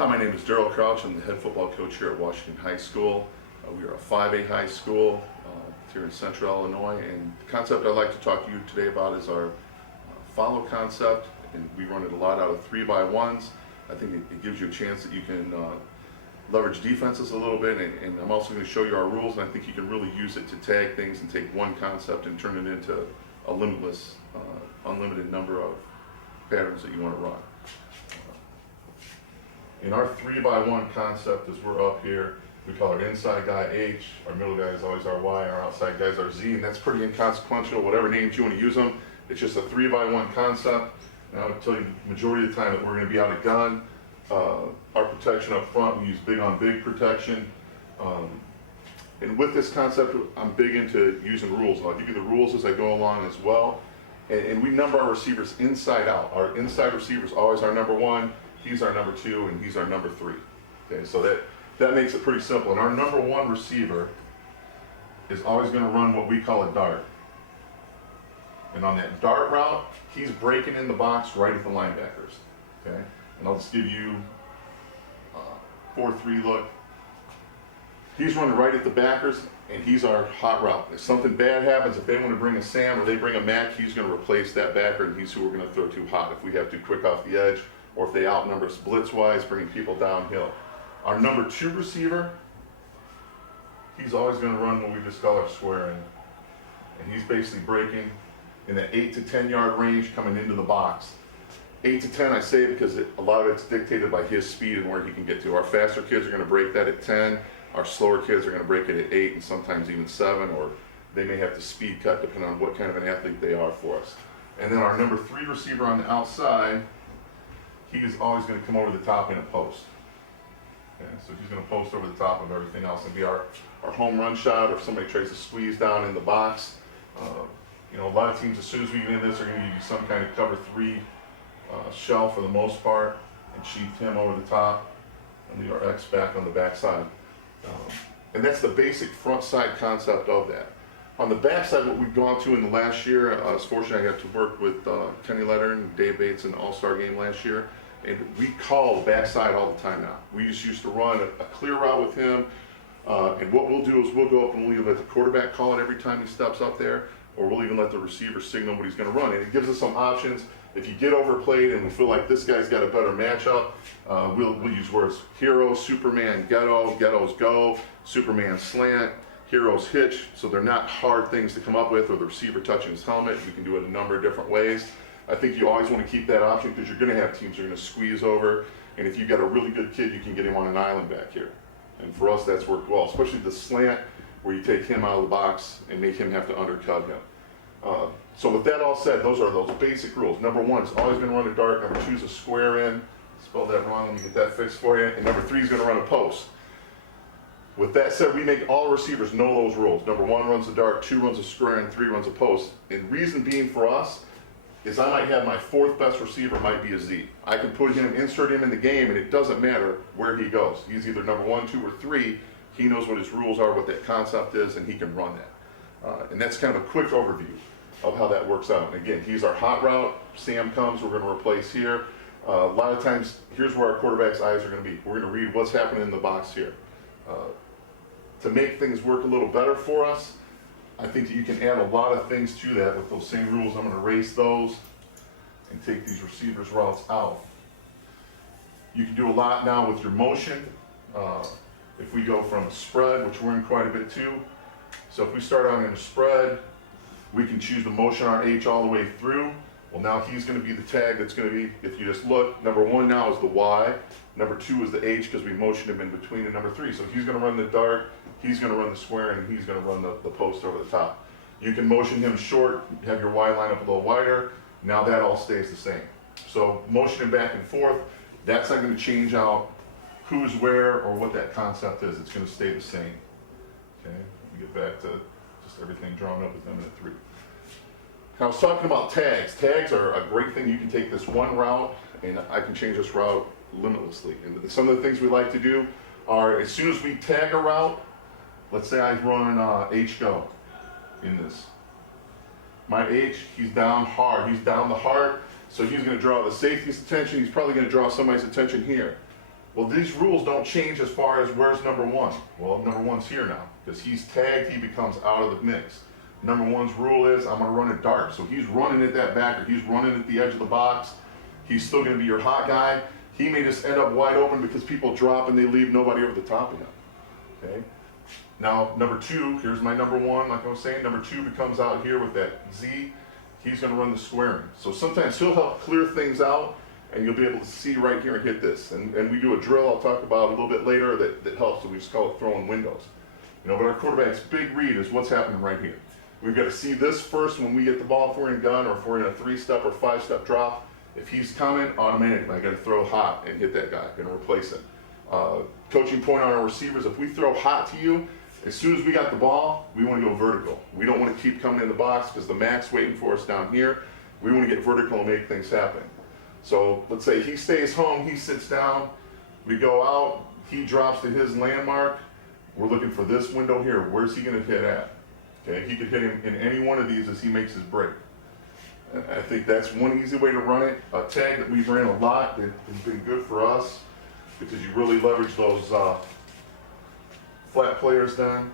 Hi, my name is Darrell Croch. I'm the head football coach here at Washington High School. We are a 5A high school here in Central Illinois, and the concept I'd like to talk to you today about is our follow concept, and we run it a lot out of 3x1s. I think it gives you a chance that you can leverage defenses a little bit, and I'm also going to show you our rules, and I think you can really use it to tag things and take one concept and turn it into a limitless, unlimited number of patterns that you want to run. In our 3x1 concept, as we're up here, we call our inside guy H, our middle guy is always our Y, our outside guys are Z, and that's pretty inconsequential, whatever names you want to use them. It's just a 3x1 concept. And I'll tell you the majority of the time that we're going to be out of gun. Our protection up front, we use big on big protection. And with this concept, I'm big into using rules. And I'll give you the rules as I go along as well. And we number our receivers inside out. Our inside receiver is always our number 1. He's our number 2, and he's our number 3. Okay, so that makes it pretty simple. And our number 1 receiver is always going to run what we call a dart. And on that dart route, he's breaking in the box right at the linebackers. Okay, and I'll just give you a 4-3 look. He's running right at the backers, and he's our hot route. If something bad happens, if they want to bring a Sam or they bring a Mac, he's going to replace that backer, and he's who we're going to throw to hot if we have to quick off the edge, or if they outnumber us blitz-wise, bringing people downhill. Our number 2 receiver, he's always going to run what we just call our square in. And he's basically breaking in that 8 to 10 yard range coming into the box. 8 to 10 I say because a lot of it's dictated by his speed and where he can get to. Our faster kids are going to break that at 10. Our slower kids are going to break it at 8 and sometimes even 7, or they may have to speed cut depending on what kind of an athlete they are for us. And then our number 3 receiver on the outside, he is always going to come over the top in a post. Okay, so he's going to post over the top of everything else and be our home run shot, or if somebody tries to squeeze down in the box. A lot of teams, as soon as we get in this, are going to give you some kind of cover 3 shell for the most part, and sheath him over the top, and leave our X back on the back side. And that's the basic front side concept of that. On the back side, what we've gone to in the last year, I was fortunate I got to work with Kenny Letter and Dave Bates in the All-Star game last year, and we call the backside all the time now. We just used to run a clear route with him, and what we'll do is we'll go up and we'll either let the quarterback call it every time he steps up there, or we'll even let the receiver signal what he's going to run. And it gives us some options. If you get overplayed and we feel like this guy's got a better matchup, we'll use words: hero, Superman, ghetto, ghettos go, Superman slant, heroes hitch. So they're not hard things to come up with, or the receiver touching his helmet. We can do it a number of different ways. I think you always want to keep that option because you're going to have teams that are going to squeeze over. And if you've got a really good kid, you can get him on an island back here. And for us, that's worked well, especially the slant where you take him out of the box and make him have to undercut him. So with that all said, those are those basic rules. Number 1 is always going to run a dart. Number 2 is a square in. Spelled that wrong. Let me get that fixed for you. And number 3 is going to run a post. With that said, we make all receivers know those rules. Number 1 runs a dart, 2 runs a square, and 3 runs a post. And reason being for us is I might have my 4th best receiver might be a Z. I can put him, insert him in the game, and it doesn't matter where he goes. He's either number 1, 2, or 3. He knows what his rules are, what that concept is, and he can run that. And that's kind of a quick overview of how that works out. And again, he's our hot route. Sam comes, we're going to replace here. A lot of times, here's where our quarterback's eyes are going to be. We're going to read what's happening in the box here. To make things work a little better for us, I think that you can add a lot of things to that with those same rules. I'm going to erase those and take these receivers' routes out. You can do a lot now with your motion. If we go from a spread, which we're in quite a bit too. So if we start out in a spread, we can choose the motion on H all the way through. Well, now he's going to be the tag that's going to be, if you just look, number 1 now is the Y. Number 2 is the H because we motioned him in between, and number 3. So he's going to run the dart, he's going to run the square, and he's going to run the post over the top. You can motion him short, have your Y line up a little wider. Now that all stays the same. So motion him back and forth, that's not going to change out who's where or what that concept is. It's going to stay the same. Okay, let me get back to just everything drawn up with them in a 3. Now I was talking about tags. Tags are a great thing. You can take this one route, and I can change this route limitlessly. And some of the things we like to do are, as soon as we tag a route, let's say I run H-go in this. My H, he's down hard. He's down the heart, so he's going to draw the safety's attention. He's probably going to draw somebody's attention here. Well, these rules don't change as far as where's number one. Well, number one's here now. Because he's tagged, he becomes out of the mix. Number one's rule is I'm gonna run it dark. So he's running at that backer, he's running at the edge of the box. He's still gonna be your hot guy. He may just end up wide open because people drop and they leave nobody over the top of him, okay? Now, number two, here's my number one, like I was saying, number two becomes out here with that Z. He's gonna run the squaring. So sometimes he'll help clear things out and you'll be able to see right here and hit this. And we do a drill I'll talk about a little bit later that helps, so we just call it throwing windows. You know, but our quarterback's big read is what's happening right here. We've got to see this first when we get the ball, if we're in gun or if we're in a 3-step or 5-step drop. If he's coming, automatically I got to throw hot and hit that guy, gonna replace it. Coaching point on our receivers, if we throw hot to you, as soon as we got the ball, we want to go vertical. We don't want to keep coming in the box because the mac's waiting for us down here. We want to get vertical and make things happen. So let's say he stays home, he sits down, we go out, he drops to his landmark. We're looking for this window here. Where's he going to hit at? Okay, he could hit him in any one of these as he makes his break. And I think that's one easy way to run it. A tag that we've ran a lot that has been good for us because you really leverage those flat players down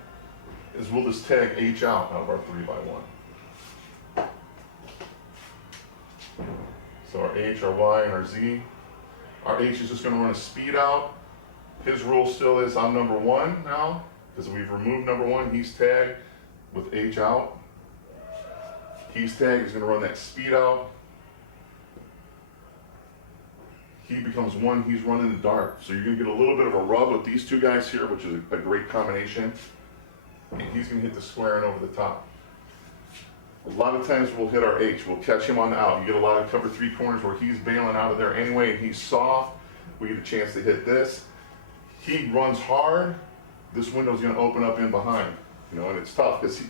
is we'll just tag H out of our 3x1. So our H, our Y, and our Z. Our H is just going to run a speed out. His rule still is I'm number one now, because we've removed number one. He's tagged with H out. He's tagged, he's going to run that speed out. He becomes one, he's running the dark. So you're going to get a little bit of a rub with these two guys here, which is a great combination. And he's going to hit the square and over the top. A lot of times we'll hit our H, we'll catch him on the out. You get a lot of cover 3 corners where he's bailing out of there anyway and he's soft. We get a chance to hit this. He runs hard, this window's going to open up in behind, you know, and it's tough because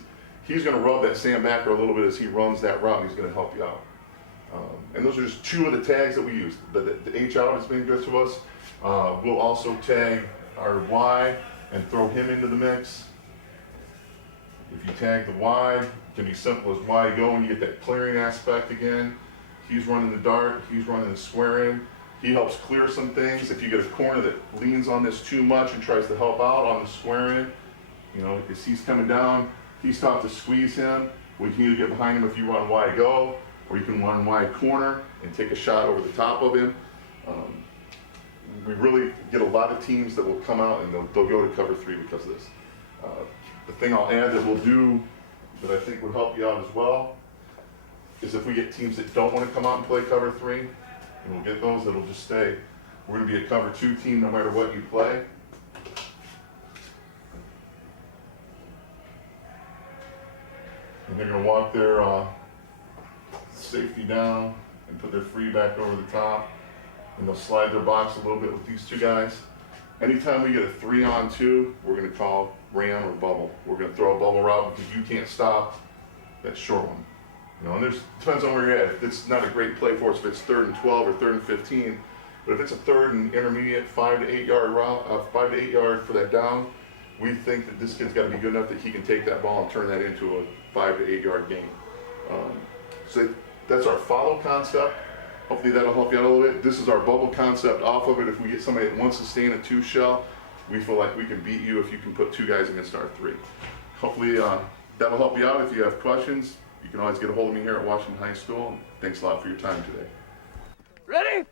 he's going to rub that sand backer a little bit as he runs that route and he's going to help you out. And those are just two of the tags that we use. The H out has been good to us. We'll also tag our Y and throw him into the mix. If you tag the Y, it can be simple as Y go and you get that clearing aspect again. He's running the dart, he's running the square in. He helps clear some things. If you get a corner that leans on this too much and tries to help out on the square in, you know, as he's coming down, he's tough to squeeze him. We can either get behind him if you run Y go, or you can run Y corner and take a shot over the top of him. We really get a lot of teams that will come out and they'll go to cover 3 because of this. The thing I'll add that we'll do that I think would help you out as well is if we get teams that don't want to come out and play cover 3, and we'll get those that'll just stay. We're going to be a cover 2 team no matter what you play. And they're going to walk their safety down and put their free back over the top. And they'll slide their box a little bit with these two guys. Anytime we get a 3-on-2, we're going to call ram or bubble. We're going to throw a bubble route because you can't stop that short one. You know, and depends on where you're at. If it's not a great play for us, if it's 3rd and 12 or 3rd and 15, but if it's a 3rd and intermediate 5 to 8 yard route, 5 to 8 yard for that down, we think that this kid's got to be good enough that he can take that ball and turn that into a 5 to 8 yard game. So that's our follow concept. Hopefully that'll help you out a little bit. This is our bubble concept off of it. If we get somebody that wants to stay in a 2 shell, we feel like we can beat you if you can put 2 guys against our 3. Hopefully that'll help you out. If you have questions, you can always get a hold of me here at Washington High School. Thanks a lot for your time today. Ready?